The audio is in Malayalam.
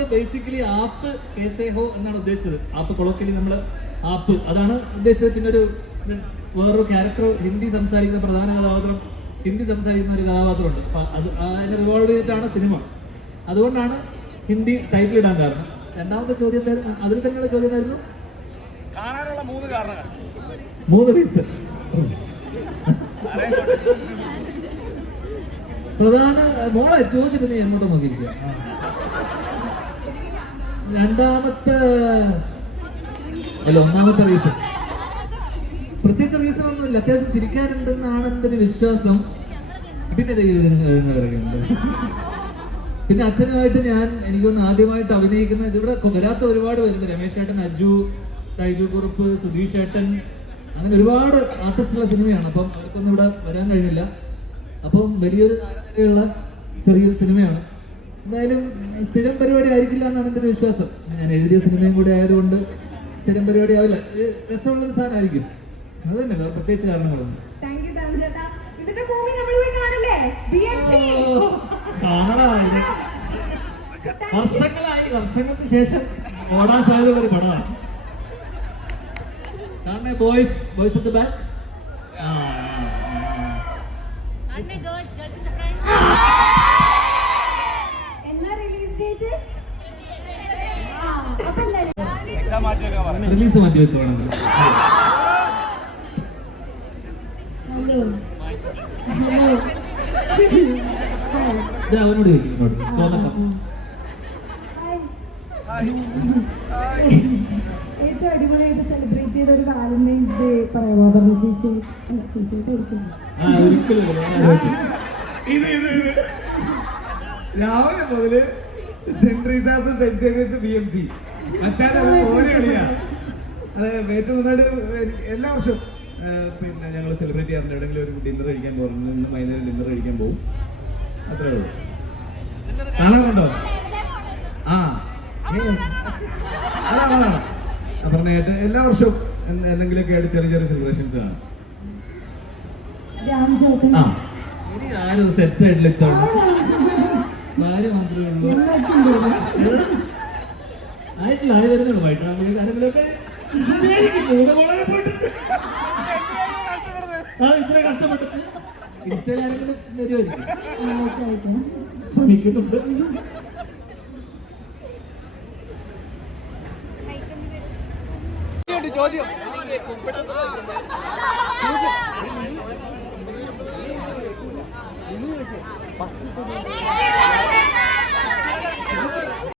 അതുകൊണ്ട് ബേസിക്കലി ആപ്പ് കേസേ ഹോ എന്നാണ് ഉദ്ദേശിച്ചത്. ആപ്പ് കൊളോക്കലി നമ്മൾ ആപ്പ്. അതാണ് ഉദ്ദേശിച്ചത്. പിന്നെ ഒരു വേറൊരു ക്യാരക്ടർ ഹിന്ദി സംസാരിക്കുന്ന പ്രധാന കഥാപാത്രം ഹിന്ദി സംസാരിക്കുന്ന ഒരു കഥാപാത്രമുണ്ട്. അപ്പൊ അത് അതിനെ റിവോൾവ് ചെയ്തിട്ടാണ് സിനിമ. അതുകൊണ്ടാണ് ഹിന്ദി ടൈറ്റിൽ ഇടാൻ കാരണം. രണ്ടാമത്തെ ചോദ്യം? അതിൽ തന്നെയുള്ള ചോദ്യം എന്തായിരുന്നു? കാണാനുള്ള മൂന്ന് കാരണങ്ങൾ. മൂന്ന് റീസൺ പ്രധാന മോളെ ചോദിച്ചിട്ട് നീ എങ്ങോട്ട് നോക്കിയിരിക്കുക രണ്ടാമത്തെ അല്ല ഒന്നാമത്തെ റീസൺ പ്രത്യേകിച്ച് റീസൺ ഒന്നുമില്ല. അത്യാവശ്യം ചിരിക്കാറുണ്ടെന്നാണ് എന്റെ ഒരു വിശ്വാസം. പിന്നെ ദൈവം പിന്നെ അച്ഛനുമായിട്ട് ഞാൻ എനിക്കൊന്ന് ആദ്യമായിട്ട് അഭിനയിക്കുന്ന ഇവിടെ വരാത്ത ഒരുപാട് പേരുണ്ട്. രമേശ് ഏട്ടൻ അജു സൈജു കുറുപ്പ് സുധീഷ് ഏട്ടൻ അങ്ങനെ ഒരുപാട് ആർട്ടിസ്റ്റുള്ള സിനിമയാണ്. അപ്പം അവർക്കൊന്നും ഇവിടെ വരാൻ കഴിഞ്ഞില്ല. അപ്പം വലിയൊരു താരനിരയുള്ള ചെറിയൊരു സിനിമയാണ്. എന്തായാലും സ്ഥിരം പരിപാടി ആയിരിക്കില്ല എന്നാണ് എന്റെ ഒരു വിശ്വാസം. ഞാൻ എഴുതിയ സിനിമയും കൂടി ആയതുകൊണ്ട് സ്ഥിരം പരിപാടി ആവില്ല. രസമുള്ളൊരു സാധനമായിരിക്കും. അത് തന്നെ വേറെ പ്രത്യേകിച്ച് കാരണങ്ങളൊന്നും. വർഷങ്ങളായി വർഷങ്ങൾക്ക് ശേഷം ഓടാൻ സാധ്യത ഒരു പടമാണ്. കാണണേ ബോയ്സ് ബോയ്സ് അറ്റ് ബാക്ക് ആ girls, girls the front. Release മാറ്റി വെക്കുവാണെങ്കിൽ അവനോട് ചോദിക്കും ഇങ്ങോട്ട്. ചോദിക്കാം. ഏറ്റവും അടിപൊളിയായിട്ട് സെലിബ്രേറ്റ് ചെയ്ത ഒരു വാലന്റൈൻസ് ഡേ പറയാമോ പറഞ്ഞു ചേച്ചി. ചേച്ചിയായിട്ട് രാവിലെ മുതൽ saint റീസാസ് saint Xavier's B M C അച്ഛാൻ പോലെ കളിയാ. അത് ഏറ്റവും നന്നായിട്ട് എല്ലാ വർഷവും പിന്നെ ഞങ്ങൾ സെലിബ്രേറ്റ് ചെയ്യാറുണ്ട്. എവിടെയെങ്കിലും ഒരു ഡിന്നർ കഴിക്കാൻ പോകുന്നു ഇന്ന് വൈകുന്നേരം ഡിന്നർ കഴിക്കാൻ പോകും. അത്രേ ഉള്ളൂ. കാണാറുണ്ടോ ആ. അതാണ് പറഞ്ഞായിട്ട് എല്ലാ വർഷവും എന്ത് എന്തെങ്കിലുമൊക്കെ ആയിട്ട് ചെറിയ ചെറിയ സെലിബ്രേഷൻസ് ആണ് ആ. ആരും സെറ്റ് ആയിട്ടില്ല ഇത്തവണ. ഭാര്യ മാത്രമേ ഉള്ളൂ. ആയിട്ടില്ല ആയി വരുന്നുള്ളൂ. വൈകിട്ട് ആരെങ്കിലുമൊക്കെ ഇത്ര കഷ്ടപ്പെട്ടിട്ട് ഇൻസ്റ്റയിൽ ആരെങ്കിലും വരുമായിരിക്കും ശ്രമിക്കുന്നുണ്ട് ചോദ്യം Ready?